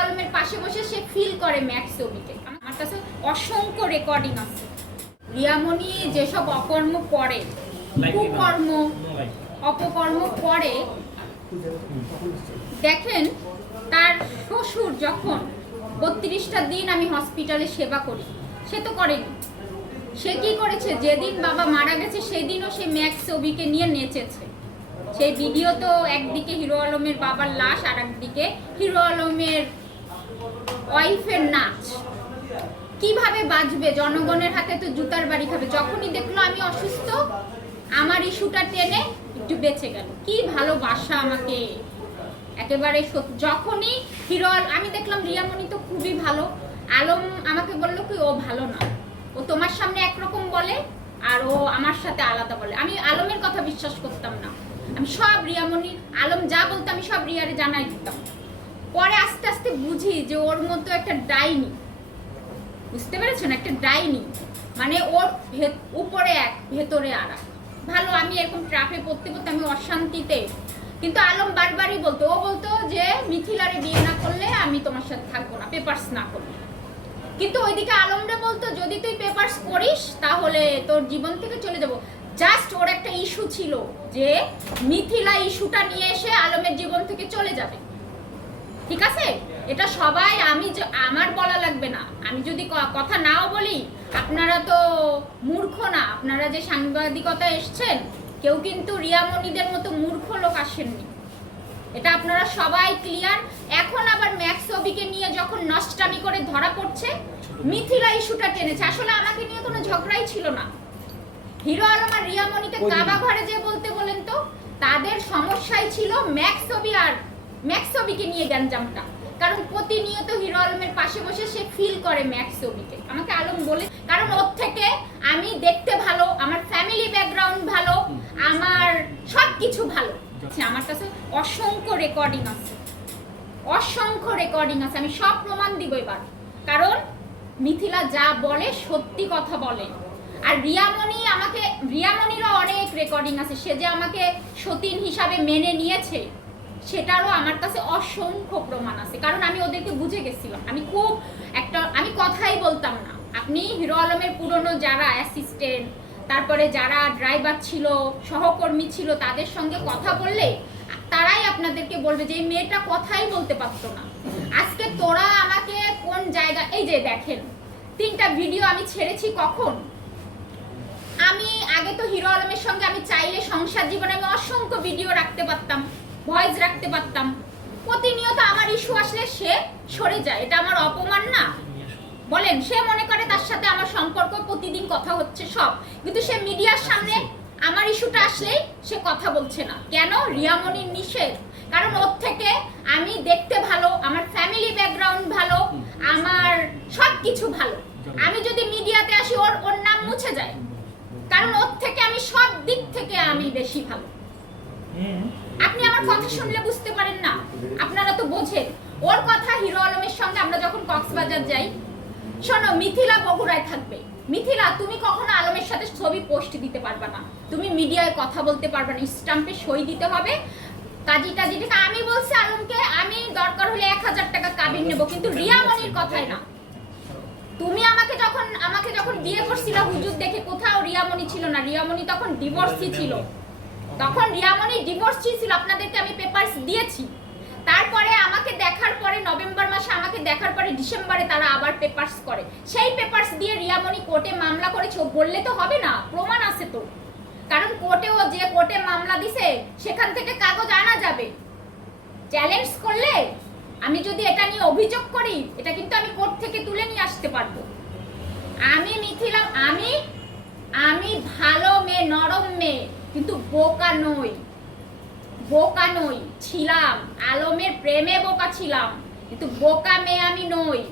Hero পাশে বসে সে feel করে ম্যাক্স ছবিকে আমার কাছে অসংখ্য রেকর্ডিং আছে। রিয়ামণি যেসব অকর্ম করে কুকর্ম অপকর্ম করে দেখেন তার শ্বশুর যখন বত্রিশটা দিন আমি হসপিটালে সেবা করি সে তো করেনি। সে কি করেছে? যেদিন বাবা মারা গেছে সেদিনও সে ম্যাক্স ছবিকে নিয়ে নেচেছে। সেই ভিডিও তো একদিকে হিরো আলমের বাবার লাশ আর একদিকে হিরো আলমের ওয়াইফের নাচ। কীভাবে বাঁচবে জনগণের হাতে তো জুতার বাড়ি খাবে। যখনই দেখল আমি অসুস্থ, আমার ইস্যুটা টেনে একটু বেঁচে গেল। কি ভালোবাসা আমাকে। একেবারে যখনই হিরো আমি দেখলাম রিয়ামণি তো খুবই ভালো। আলম আমাকে বলল কি, ও ভালো না। ও তোমার সামনে একরকম বলে আর ও আমার সাথে আলাদা বলে। আমি আলমের কথা বিশ্বাস করতাম না। আমি সব রিয়ামণি আলম যা বলতো আমি সব রিয়ারে জানাই দিতাম। আস্তে বুঝি যে ওর মতো একটা ডাইনি। বুঝতে পেরেছেন? একটা ডাইনি। মানে ওর উপরে এক, ভেতরে আর ভালো, আমি এরকম ট্রাফে পড়তে পড়তে আমি অশান্তিতে। কিন্তু আলম বারবারই বলতো, ও বলতো যে, মিথিলারে বিয়ে না করলে আমি তোমার সাথে থাকব না পেপার্স না করলে। কিন্তু ওইদিকে আলমরে বলতো, যদি তুই পেপার্স করিস, তাহলে তোর জীবন থেকে চলে যাব। জাস্ট ওর একটা ইস্যু ছিল যে, মিথিলা ইস্যুটা নিয়ে এসে আলমের জীবন থেকে চলে যাবে। ঠিক আছে? এটা সবাই আমি আমার বলা লাগবে না। আমি যদি কথা নাও বলি আপনারা তো মূর্খ না। আপনারা যে সাংবাদিকতা এসছেন কেউ কিন্তু রিয়ামণিদের মতো মূর্খ লোক আসেননি। এটা আপনারা সবাই ক্লিয়ার এখন আবার ম্যাক্স ছবিকে নিয়ে যখন নষ্টামি করে ধরা পড়ছে মিথিলা ইস্যুটা টেনেছে। আসলে আমাকে নিয়ে কোনো ঝগড়াই ছিল না। হিরো আলম আর রিয়ামণিকে কাবা ঘরে যে বলতে বলেন তো তাদের সমস্যাই ছিল ম্যাক্স ছবি আর ম্যাক্স ছবিকে নিয়ে গ্যাঞ্জামটা। কারণ প্রতিনিয়ত হিরো আলমের পাশে বসে সে ফিল করে ম্যাক্স ছবিকে আমাকে আলম বলে কারণ ওর থেকে আমি দেখতে ভালো আমার ফ্যামিলি ব্যাকগ্রাউন্ড ভালো আমার সব কিছু ভালো। আচ্ছা, আমার কাছে অসংখ্য রেকর্ডিং আছে। অসংখ্য রেকর্ডিং আছে আমি সব প্রমাণ দিব এবার। কারণ মিথিলা যা বলে সত্যি কথা বলে। আর রিয়ামণি আমাকে রিয়ামণিরও অনেক রেকর্ডিং আছে সে যে আমাকে সতীন হিসাবে মেনে নিয়েছে। সেটারও আমার কাছে অসংখ্য প্রমাণ আছে। কারণ আমি ওদেরকে বুঝে গেছিলাম। আমি খুব একটা, আমি কথাই বলতাম না। আপনি হিরো আলমের পুরনো যারা অ্যাসিস্ট্যান্ট তারপরে যারা ড্রাইভার ছিল, সহকর্মী ছিল, তাদের সঙ্গে কথা বললে তারাই আপনাদেরকে বলবে যে, এই মেয়েটা কথাই বলতে পারতো না। আজকে তোরা আমাকে কোন জায়গা এই যে দেখেন, তিনটা ভিডিও আমি ছেড়েছি কখন? আমি, আগে তো হিরো আলমের সঙ্গে আমি চাইলে সংসার জীবনে আমি অসংখ্য ভিডিও রাখতে পারতাম। ভয়েস রাখতে পারতাম। প্রতিনিয়ত আমার ইস্যু আসলে সে সরে যায়। এটা আমার অপমান না? বলেন সে মনে করে তার সাথে আমার সম্পর্ক প্রতিদিন কথা হচ্ছে সব। কিন্তু সে মিডিয়ার সামনে আমার ইস্যুটা আসলেই সে কথা বলছে না। কেন? রিয়ামণির নিষেধ। কারণ ওর থেকে আমি দেখতে ভালো আমার ফ্যামিলি ব্যাকগ্রাউন্ড ভালো আমার সব কিছু ভালো। আমি যদি মিডিয়াতে আসি ওর ওর নাম মুছে যায়। কারণ ওর থেকে আমি সব দিক থেকে আমি বেশি ভালো। আপনি কথা শুনলে বুঝতে পারেন না। আপনারা তো বোঝেন। ওর কথা হিরো আলমের সঙ্গে আমরা যখন কক্সবাজার যাই, শোনো, মিথিলা বগুড়ায় থাকবে। মিথিলা, তুমি কখনো আলমের সাথে ছবি পোস্ট দিতে না। তুমি মিডিয়ায় কথা বলতে না। সই দিতে হবে। কাজী টাজি আমি বলছি আলমকে, আমি দরকার হলে এক হাজার টাকা কাবিন নেব। কিন্তু রিয়ামণির কথাই না। তুমি আমাকে যখন আমাকে যখন বিয়ে করছিল, হুজুর দেখে কোথাও রিয়ামণি ছিল না। রিয়ামণি তখন ডিভোর্সই ছিল। তখন রিয়ামণি ডিভোর্স ছিল আপনাদেরকে আমি পেপারস দিয়েছি। তারপরে আমাকে দেখার পরে নভেম্বর মাসে আমাকে দেখার পরে ডিসেম্বরে তারা আবার পেপারস করে। সেই পেপারস দিয়ে রিয়ামণি কোর্টে মামলা করেছে, ও বললে তো হবে না, প্রমাণ আছে তো। কারণ কোর্টেও যে কোর্টে মামলা দিছে, সেখান থেকে কাগজ আনা যাবে। চ্যালেঞ্জ করলে আমি যদি এটা নিয়ে অভিযোগ করি, এটা কিন্তু আমি কোর্ট থেকে তুলে নিয়ে আসতে পারব। আমি মিথিলাম আমি আমি ভালো মেয়ে, নরম মেয়ে। কিন্তু বোকা নই। বোকা নই, ছিলাম। আলমের প্রেমে বোকা ছিলাম। কিন্তু বোকা মেয়ে আমি নই।